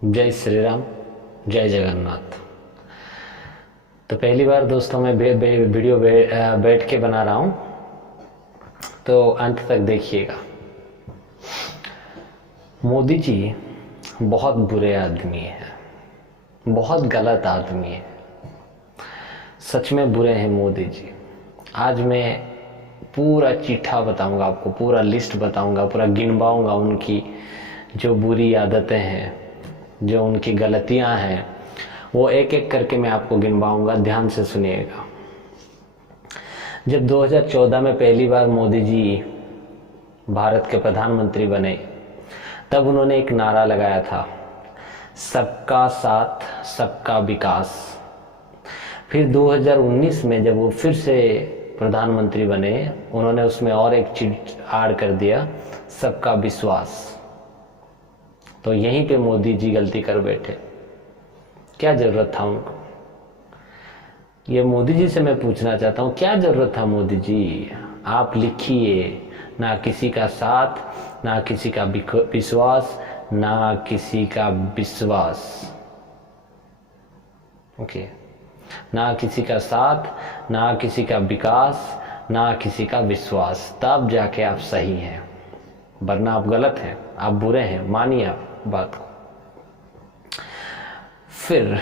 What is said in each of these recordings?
जय श्री राम, जय जगन्नाथ। तो पहली बार दोस्तों मैं वीडियो बैठ के बना रहा हूँ, तो अंत तक देखिएगा। मोदी जी बहुत बुरे आदमी हैं, बहुत गलत आदमी है, सच में बुरे हैं मोदी जी। आज मैं पूरा चिट्ठा बताऊंगा आपको, पूरा लिस्ट बताऊंगा, पूरा गिनवाऊंगा उनकी जो बुरी आदतें हैं, जो उनकी गलतियां हैं, वो एक एक करके मैं आपको गिनवाऊंगा। ध्यान से सुनिएगा। जब 2014 में पहली बार मोदी जी भारत के प्रधानमंत्री बने, तब उन्होंने एक नारा लगाया था, सबका साथ सबका विकास। फिर 2019 में जब वो फिर से प्रधानमंत्री बने, उन्होंने उसमें और एक चीज ऐड कर दिया, सबका विश्वास। तो यहीं पे मोदी जी गलती कर बैठे। क्या जरूरत था उनको? ये मोदी जी से मैं पूछना चाहता हूँ, क्या जरूरत था मोदी जी? आप लिखिए, ना किसी का साथ, ना किसी का विश्वास, ना किसी का विश्वास। ओके, ना किसी का साथ, ना किसी का विकास, ना किसी का विश्वास, तब जाके आप सही हैं, वरना आप गलत हैं, आप बुरे हैं। मानिए आप बात को। फिर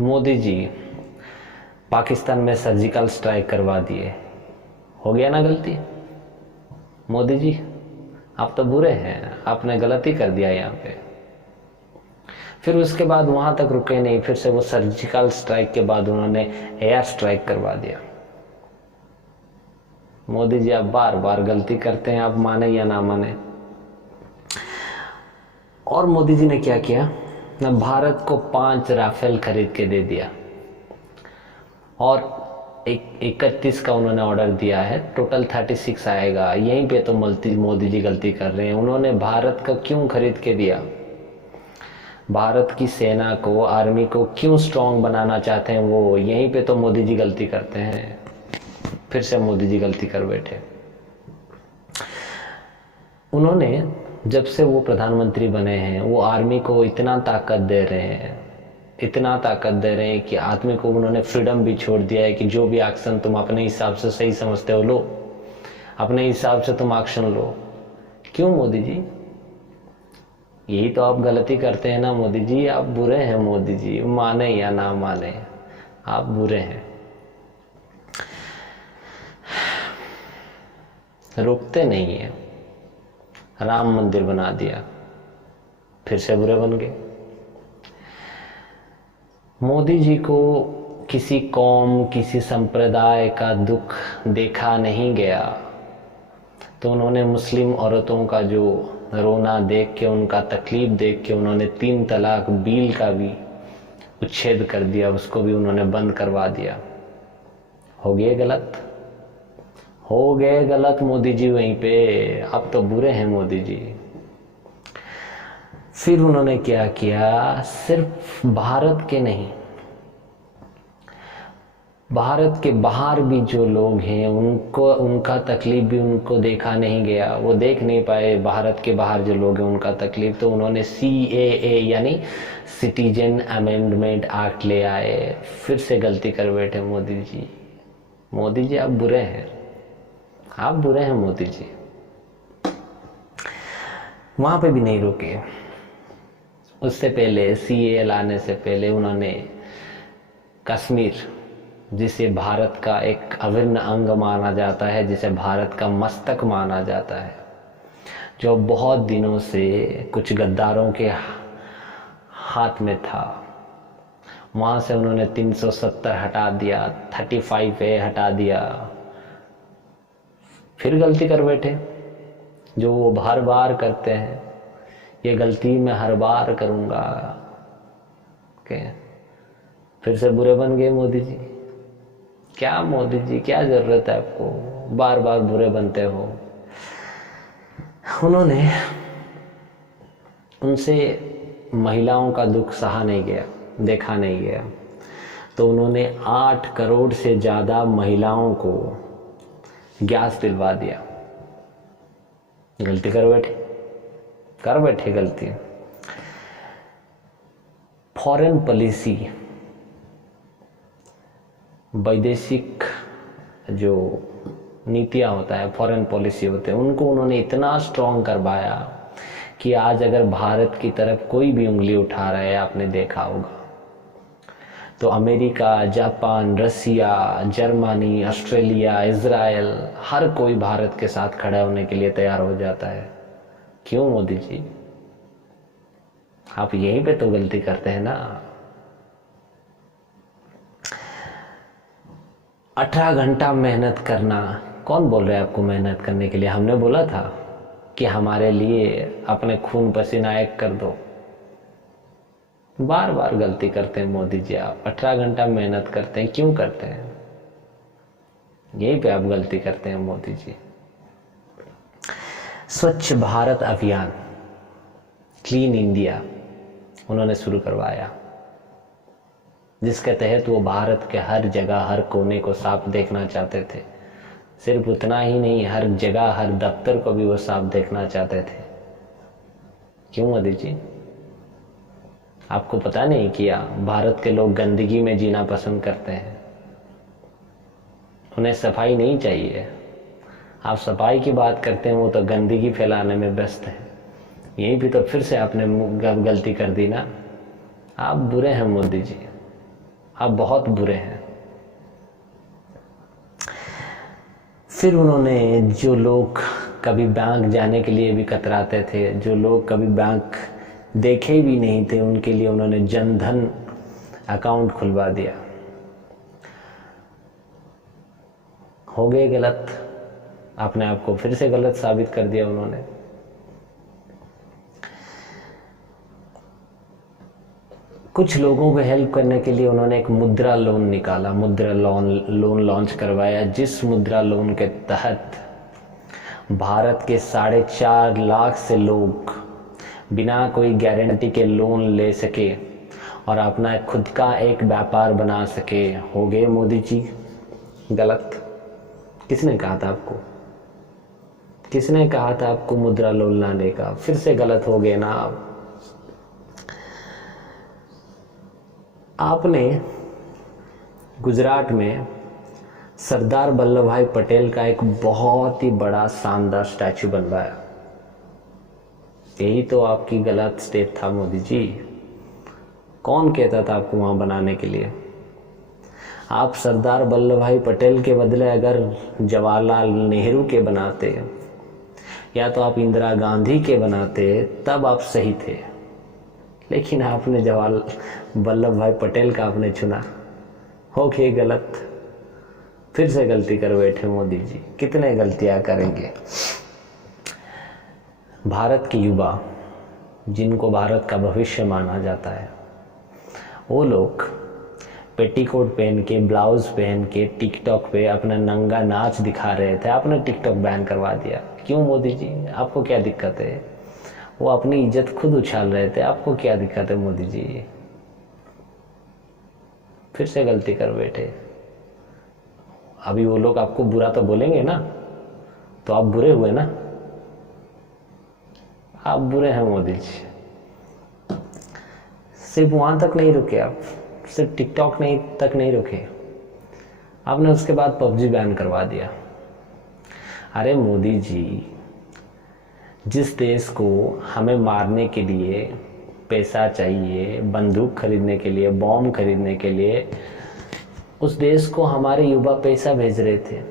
मोदी जी पाकिस्तान में सर्जिकल स्ट्राइक करवा दिए। हो गया ना गलती? मोदी जी आप तो बुरे हैं, आपने गलती कर दिया यहाँ पे। फिर उसके बाद वहां तक रुके नहीं, फिर से वो सर्जिकल स्ट्राइक के बाद उन्होंने एयर स्ट्राइक करवा दिया। मोदी जी आप बार बार गलती करते हैं, आप माने या ना माने। और मोदी जी ने क्या किया ना, भारत को 5 राफेल खरीद के दे दिया और 31 का उन्होंने ऑर्डर दिया है, टोटल 36 आएगा। यहीं पे तो मोदी जी गलती कर रहे हैं। उन्होंने भारत का क्यों खरीद के दिया? भारत की सेना को, आर्मी को क्यों स्ट्रांग बनाना चाहते हैं वो, यहीं पे तो मोदी जी गलती करते हैं। फिर से मोदी जी गलती कर बैठे। उन्होंने जब से वो प्रधानमंत्री बने हैं, वो आर्मी को इतना ताकत दे रहे हैं, इतना ताकत दे रहे हैं कि आदमी को उन्होंने फ्रीडम भी छोड़ दिया है कि जो भी एक्शन तुम अपने हिसाब से सही समझते हो लो, अपने हिसाब से तुम एक्शन लो। क्यों मोदी जी? यही तो आप गलती करते हैं ना मोदी जी। आप बुरे हैं मोदी जी, माने या ना माने, आप बुरे हैं। रुकते नहीं है, राम मंदिर बना दिया, फिर से बुरे बन गए। मोदी जी को किसी कौम, किसी संप्रदाय का दुख देखा नहीं गया, तो उन्होंने मुस्लिम औरतों का जो रोना देख के, उनका तकलीफ देख के, उन्होंने 3 तलाक बिल का भी उच्छेद कर दिया, उसको भी उन्होंने बंद करवा दिया। हो गए गलत, हो गए गलत मोदी जी वहीं पे। अब तो बुरे हैं मोदी जी। फिर उन्होंने क्या किया, सिर्फ भारत के नहीं, भारत के बाहर भी जो लोग हैं उनको, उनका तकलीफ भी उनको देखा नहीं गया। वो देख नहीं पाए भारत के बाहर जो लोग हैं उनका तकलीफ। तो उन्होंने CAA यानी सिटीजन अमेंडमेंट एक्ट ले आए। फिर से गलती कर बैठे मोदी जी। मोदी जी आप बुरे हैं, आप बुरे हैं मोदी जी। वहां पे भी नहीं रुके। उससे पहले CAA लाने से पहले उन्होंने कश्मीर, जिसे भारत का एक अभिन्न अंग माना जाता है, जिसे भारत का मस्तक माना जाता है, जो बहुत दिनों से कुछ गद्दारों के हाथ में था, वहां से उन्होंने 370 हटा दिया, 35A हटा दिया। फिर गलती कर बैठे, जो वो हर बार करते हैं। ये गलती मैं हर बार करूंगा। फिर से बुरे बन गए मोदी जी। क्या मोदी जी, क्या जरूरत है आपको, बार बार बुरे बनते हो? उन्होंने, उनसे महिलाओं का दुख सहा नहीं गया, देखा नहीं गया, तो उन्होंने 8 करोड़ से ज्यादा महिलाओं को गैस दिलवा दिया। गलती कर बैठे गलती। फॉरेन पॉलिसी, वैदेशिक जो नीतियाँ होता है, फॉरेन पॉलिसी होते हैं, उनको उन्होंने इतना स्ट्रॉन्ग करवाया कि आज अगर भारत की तरफ कोई भी उंगली उठा रहा है, आपने देखा होगा, तो अमेरिका, जापान, रसिया, जर्मनी, ऑस्ट्रेलिया, इजराइल, हर कोई भारत के साथ खड़ा होने के लिए तैयार हो जाता है। क्यों मोदी जी? आप यहीं पे तो गलती करते हैं ना। 18 घंटा मेहनत करना, कौन बोल रहा है आपको मेहनत करने के लिए? हमने बोला था कि हमारे लिए अपने खून पसीना एक कर दो। बार बार गलती करते हैं मोदी जी आप। 18 घंटा मेहनत करते हैं, क्यों करते हैं? यहीं पे आप गलती करते हैं मोदी जी। स्वच्छ भारत अभियान, क्लीन इंडिया उन्होंने शुरू करवाया, जिसके तहत वो भारत के हर जगह, हर कोने को साफ देखना चाहते थे। सिर्फ उतना ही नहीं, हर जगह, हर दफ्तर को भी वो साफ देखना चाहते थे। क्यों मोदी जी? आपको पता नहीं किया? भारत के लोग गंदगी में जीना पसंद करते हैं, उन्हें सफाई नहीं चाहिए। आप सफाई की बात करते हैं, वो तो गंदगी फैलाने में व्यस्त है। यहीं भी तो फिर से आपने गलती कर दी ना। आप बुरे हैं मोदी जी, आप बहुत बुरे हैं। फिर उन्होंने, जो लोग कभी बैंक जाने के लिए भी कतराते थे, जो लोग कभी बैंक देखे भी नहीं थे, उनके लिए उन्होंने जनधन अकाउंट खुलवा दिया। हो गए गलत, अपने आप को फिर से गलत साबित कर दिया उन्होंने। कुछ लोगों को हेल्प करने के लिए उन्होंने एक मुद्रा लोन निकाला, मुद्रा लोन लॉन्च करवाया, जिस मुद्रा लोन के तहत भारत के 4.5 लाख से लोग बिना कोई गारंटी के लोन ले सके और अपना खुद का एक व्यापार बना सके। हो गए मोदी जी गलत। किसने कहा था आपको? किसने कहा था आपको मुद्रा लोन लाने का? फिर से गलत हो गए ना आप। आपने गुजरात में सरदार वल्लभ भाई पटेल का एक बहुत ही बड़ा शानदार स्टैचू बनवाया। यही तो आपकी गलत स्टेप था मोदी जी। कौन कहता था आपको वहां बनाने के लिए? आप सरदार वल्लभ भाई पटेल के बदले अगर जवाहरलाल नेहरू के बनाते, या तो आप इंदिरा गांधी के बनाते, तब आप सही थे। लेकिन आपने जवाहर वल्लभ भाई पटेल का आपने चुना। हो गए गलत। फिर से गलती कर बैठे मोदी जी। कितने गलतियां करेंगे? भारत के युवा, जिनको भारत का भविष्य माना जाता है, वो लोग पेटीकोट पहन के, ब्लाउज पहन के टिकटॉक पे अपना नंगा नाच दिखा रहे थे। आपने टिकटॉक बैन करवा दिया। क्यों मोदी जी? आपको क्या दिक्कत है? वो अपनी इज्जत खुद उछाल रहे थे, आपको क्या दिक्कत है मोदी जी? फिर से गलती कर बैठे। अभी वो लोग आपको बुरा तो बोलेंगे ना, तो आप बुरे हुए ना। आप बुरे हैं मोदी जी। सिर्फ वहां तक नहीं रुके आप, सिर्फ टिकटॉक तक नहीं रुके, आपने उसके बाद पबजी बैन करवा दिया। अरे मोदी जी, जिस देश को हमें मारने के लिए पैसा चाहिए, बंदूक खरीदने के लिए, बॉम्ब खरीदने के लिए, उस देश को हमारे युवा पैसा भेज रहे थे।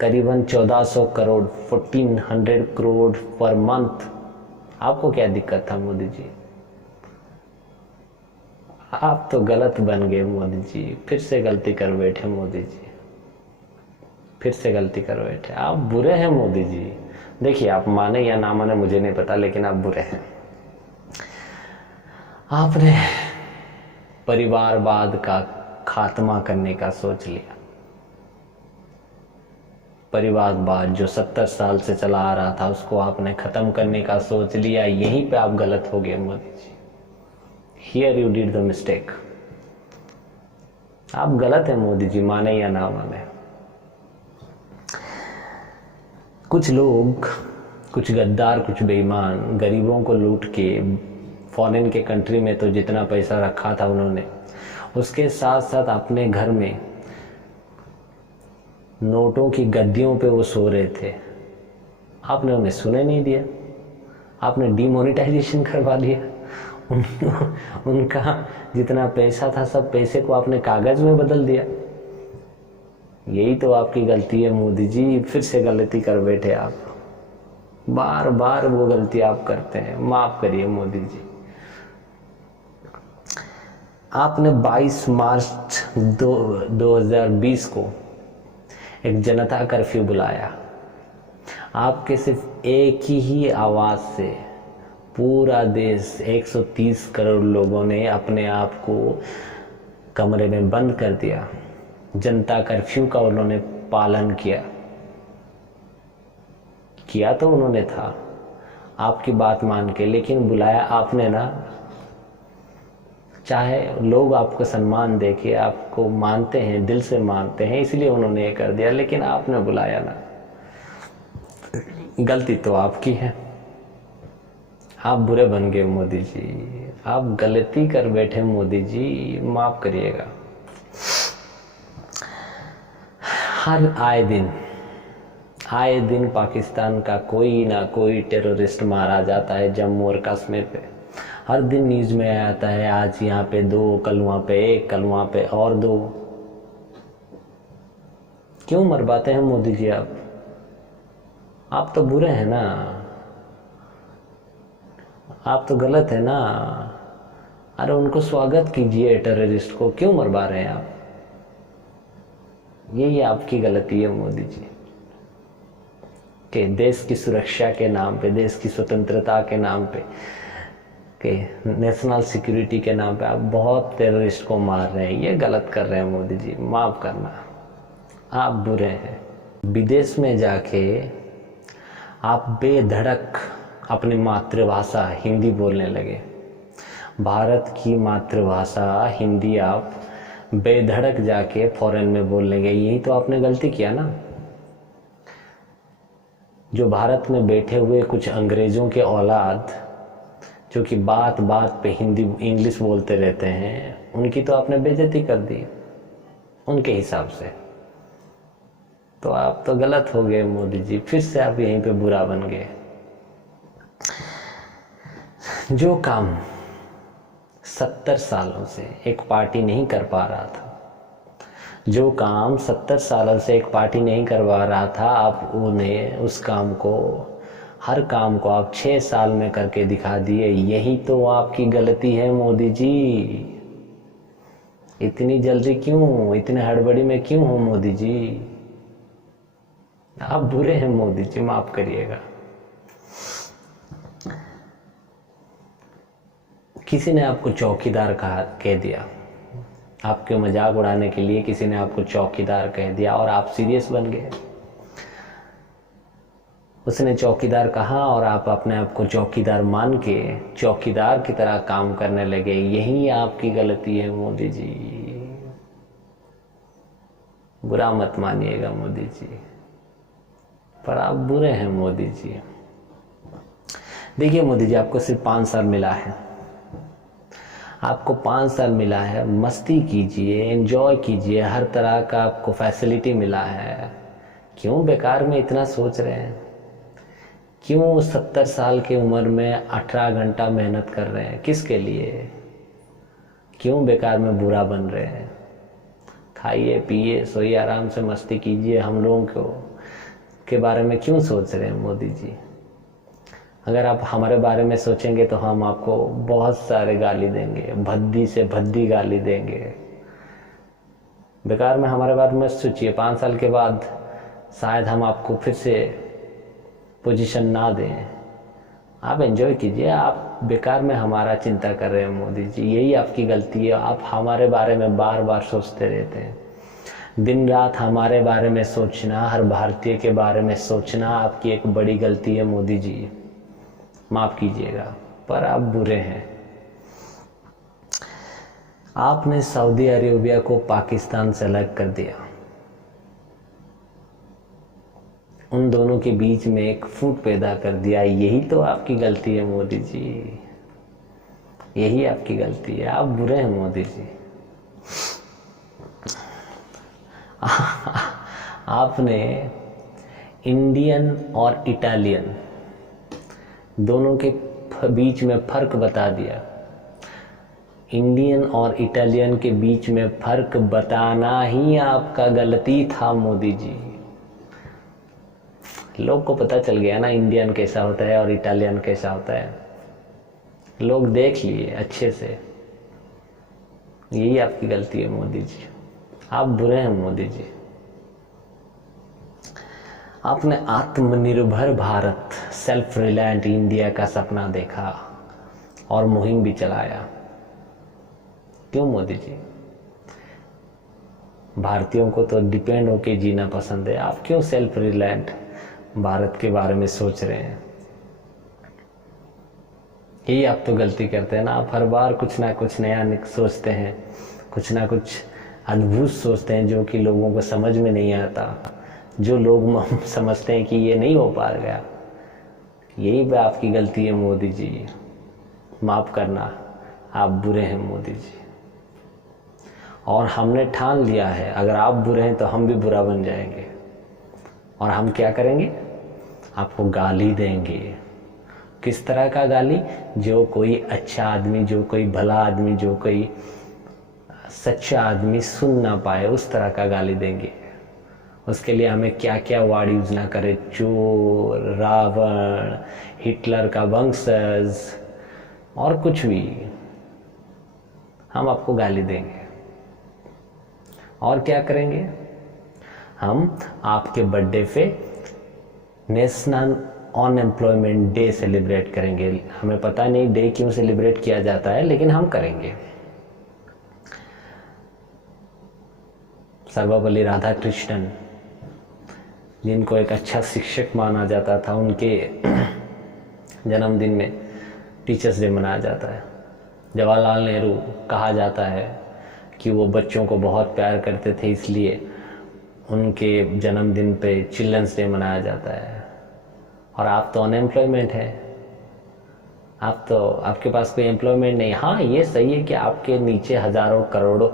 करीबन 1400 करोड़, 1400 करोड़ पर मंथ। आपको क्या दिक्कत था मोदी जी? आप तो गलत बन गए मोदी जी। फिर से गलती कर बैठे मोदी जी। फिर से गलती कर बैठे। आप बुरे हैं मोदी जी। देखिए, आप माने या ना माने मुझे नहीं पता, लेकिन आप बुरे हैं। आपने परिवारवाद का खात्मा करने का सोच लिया। परिवारवाद जो 70 साल से चला आ रहा था, उसको आपने खत्म करने का सोच लिया। यहीं पे आप गलत हो गए Modi ji. Here you did the mistake. आप गलत है मोदी जी, माने या ना माने। कुछ लोग, कुछ गद्दार, कुछ बेईमान गरीबों को लूट के फॉरेन के कंट्री में तो जितना पैसा रखा था उन्होंने, उसके साथ साथ अपने घर में नोटों की गद्दियों पे वो सो रहे थे। आपने उन्हें सुने नहीं दिया, आपने डिमोनेटाइजेशन करवा दिया। उनका जितना पैसा था सब पैसे को आपने कागज में बदल दिया। यही तो आपकी गलती है मोदी जी, फिर से गलती कर बैठे आप। बार बार वो गलती आप करते हैं, माफ करिए मोदी जी। आपने 22 मार्च 2020 को एक जनता कर्फ्यू बुलाया। आपके सिर्फ एक ही आवाज से पूरा देश 130 करोड़ लोगों ने अपने आप को कमरे में बंद कर दिया। जनता कर्फ्यू का उन्होंने पालन किया तो उन्होंने था आपकी बात मान के, लेकिन बुलाया आपने ना। चाहे लोग आपको सम्मान दे के आपको मानते हैं, दिल से मानते हैं, इसलिए उन्होंने ये कर दिया, लेकिन आपने बुलाया ना। गलती तो आपकी है, आप बुरे बन गए मोदी जी, आप गलती कर बैठे मोदी जी, माफ करिएगा। हर आए दिन पाकिस्तान का कोई ना कोई टेररिस्ट मारा जाता है जम्मू और कश्मीर पे। हर दिन न्यूज में आता है, आज यहाँ पे 2, कल वहाँ पे 1, कल वहाँ पे और 2। क्यों मरवाते हैं मोदी जी आप तो बुरे हैं ना, आप तो गलत है ना। अरे उनको स्वागत कीजिए, टेररिस्ट को क्यों मरवा रहे हैं आप? यही आपकी गलती है मोदी जी, कि देश की सुरक्षा के नाम पे, देश की स्वतंत्रता के नाम पे, कि नेशनल सिक्योरिटी के नाम पे आप बहुत टेररिस्ट को मार रहे हैं। ये गलत कर रहे हैं मोदी जी, माफ करना, आप बुरे हैं। विदेश में जाके आप बेधड़क अपनी मातृभाषा हिंदी बोलने लगे। भारत की मातृभाषा हिंदी आप बेधड़क जाके फॉरेन में बोलने गए। यही तो आपने गलती किया ना। जो भारत में बैठे हुए कुछ अंग्रेजों के औलाद जो कि बात बात पे हिंदी इंग्लिश बोलते रहते हैं, उनकी तो आपने बेइज्जती कर दी उनके हिसाब से। तो आप तो गलत हो गए मोदी जी, फिर से आप यहीं पे बुरा बन गए। जो काम 70 सालों से एक पार्टी नहीं कर पा रहा था, जो काम 70 सालों से एक पार्टी नहीं करवा रहा था, आप उन्हें उस काम को, हर काम को आप 6 साल में करके दिखा दिए। यही तो आपकी गलती है मोदी जी। इतनी जल्दी क्यों, इतने हड़बड़ी में क्यों हो मोदी जी? आप बुरे हैं मोदी जी, माफ करिएगा। किसी ने आपको चौकीदार कह दिया, आपके मजाक उड़ाने के लिए किसी ने आपको चौकीदार कह दिया और आप सीरियस बन गए। उसने चौकीदार कहा और आप अपने आप को चौकीदार मान के चौकीदार की तरह काम करने लगे। यही आपकी गलती है मोदी जी, बुरा मत मानिएगा मोदी जी, पर आप बुरे हैं मोदी जी। देखिए मोदी जी, आपको सिर्फ 5 साल मिला है, आपको 5 साल मिला है। मस्ती कीजिए, एंजॉय कीजिए, हर तरह का आपको फैसिलिटी मिला है। क्यों बेकार में इतना सोच रहे हैं? क्यों 70 साल की उम्र में 18 घंटा मेहनत कर रहे हैं? किसके लिए? क्यों बेकार में बुरा बन रहे हैं? खाइए पिए सोइए, आराम से मस्ती कीजिए। हम लोगों के बारे में क्यों सोच रहे हैं मोदी जी? अगर आप हमारे बारे में सोचेंगे तो हम आपको बहुत सारे गाली देंगे, भद्दी से भद्दी गाली देंगे। बेकार में हमारे बारे में सोचिए। 5 साल के बाद शायद हम आपको फिर से पोजीशन ना दें। आप एंजॉय कीजिए, आप बेकार में हमारा चिंता कर रहे हैं मोदी जी। यही आपकी गलती है, आप हमारे बारे में बार बार सोचते रहते हैं। दिन रात हमारे बारे में सोचना, हर भारतीय के बारे में सोचना आपकी एक बड़ी गलती है मोदी जी, माफ कीजिएगा, पर आप बुरे हैं। आपने सऊदी अरेबिया को पाकिस्तान से अलग कर दिया। उन दोनों के बीच में एक फूट पैदा कर दिया। यही तो आपकी गलती है मोदी जी। यही आपकी गलती है, आप बुरे हैं मोदी जी। आपने इंडियन और इटालियन दोनों के बीच में फर्क बता दिया। इंडियन और इटालियन के बीच में फर्क बताना ही आपका गलती था मोदी जी। लोग को पता चल गया ना इंडियन कैसा होता है और इटालियन कैसा होता है, लोग देख लिए अच्छे से। यही आपकी गलती है मोदी जी, आप बुरे हैं मोदी जी। आपने आत्मनिर्भर भारत, सेल्फ रिलायंट इंडिया का सपना देखा और मुहिम भी चलाया। क्यों मोदी जी? भारतीयों को तो डिपेंड होके जीना पसंद है, आप क्यों सेल्फ रिलायंट भारत के बारे में सोच रहे हैं? यही आप तो गलती करते हैं ना, आप हर बार कुछ ना कुछ नया सोचते हैं, कुछ ना कुछ अद्भुत सोचते हैं जो कि लोगों को समझ में नहीं आता, जो लोग समझते हैं कि ये नहीं हो पा गया। यही पे आपकी गलती है मोदी जी, माफ़ करना, आप बुरे हैं मोदी जी। और हमने ठान लिया है अगर आप बुरे हैं तो हम भी बुरा बन जाएंगे। और हम क्या करेंगे? आपको गाली देंगे। किस तरह का गाली? जो कोई अच्छा आदमी, जो कोई भला आदमी, जो कोई सच्चा आदमी सुन ना पाए, उस तरह का गाली देंगे। उसके लिए हमें क्या क्या वर्ड यूज ना करे, चोर, रावण, हिटलर का वंशज और कुछ भी, हम आपको गाली देंगे। और क्या करेंगे? हम आपके बर्थडे पे नेशनल अनएम्प्लॉयमेंट डे सेलिब्रेट करेंगे। हमें पता नहीं डे क्यों सेलिब्रेट किया जाता है, लेकिन हम करेंगे। सर्वपल्ली राधाकृष्णन, जिनको एक अच्छा शिक्षक माना जाता था, उनके जन्मदिन में टीचर्स डे मनाया जाता है। जवाहरलाल नेहरू कहा जाता है कि वो बच्चों को बहुत प्यार करते थे, इसलिए उनके जन्मदिन पे चिल्ड्रंस डे मनाया जाता है। और आप तो अनएम्प्लॉयमेंट है, आप तो, आपके पास कोई एम्प्लॉयमेंट नहीं। हाँ, ये सही है कि आपके नीचे हजारों करोड़ों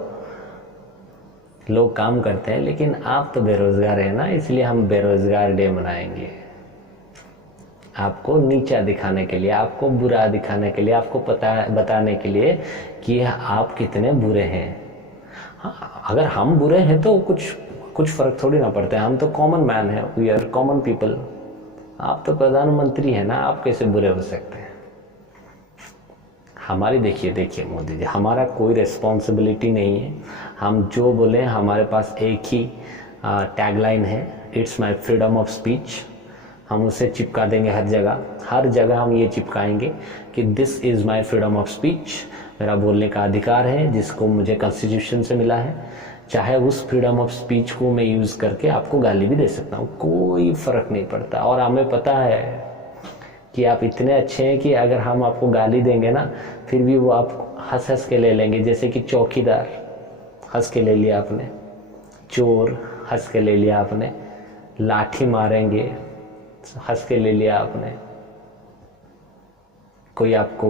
लोग काम करते हैं, लेकिन आप तो बेरोजगार है ना, इसलिए हम बेरोजगार डे मनाएंगे। आपको नीचा दिखाने के लिए, आपको बुरा दिखाने के लिए, आपको बताने के लिए कि आप कितने बुरे हैं। हाँ, अगर हम बुरे हैं तो कुछ फर्क थोड़ी ना पड़ता है, हम तो कॉमन मैन है, वी आर कॉमन पीपल। आप तो प्रधानमंत्री है ना, आप कैसे बुरे हो सकते हैं? हमारी देखिए मोदी जी, हमारा कोई रिस्पॉन्सिबिलिटी नहीं है। हम जो बोले, हमारे पास एक ही टैगलाइन है, it's my freedom of speech. हम उसे चिपका देंगे हर जगह हम ये चिपकाएंगे कि this is my freedom of speech, मेरा बोलने का अधिकार है जिसको मुझे कॉन्स्टिट्यूशन से मिला है। चाहे उस फ्रीडम ऑफ स्पीच को मैं यूज़ करके आपको गाली भी दे सकता हूँ, कोई फ़र्क नहीं पड़ता। और हमें पता है कि आप इतने अच्छे हैं कि अगर हम आपको गाली देंगे ना, फिर भी वो आप हंस के ले लेंगे। जैसे कि चौकीदार, हंस के ले लिया आपने, चोर हंस के ले लिया आपने, लाठी मारेंगे हंस के ले लिया आपने, कोई आपको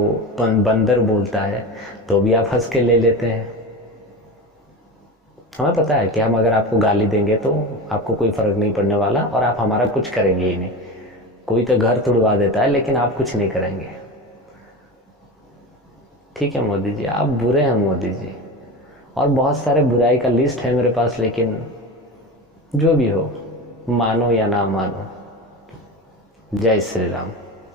बंदर बोलता है तो भी आप हंस के ले लेते हैं। हमें पता है कि हम अगर आपको गाली देंगे तो आपको कोई फर्क नहीं पड़ने वाला और आप हमारा कुछ करेंगे ही नहीं। कोई तो घर तोड़वा देता है, लेकिन आप कुछ नहीं करेंगे। ठीक है मोदी जी, आप बुरे हैं मोदी जी, और बहुत सारे बुराई का लिस्ट है मेरे पास, लेकिन जो भी हो, मानो या ना मानो, जय श्री राम।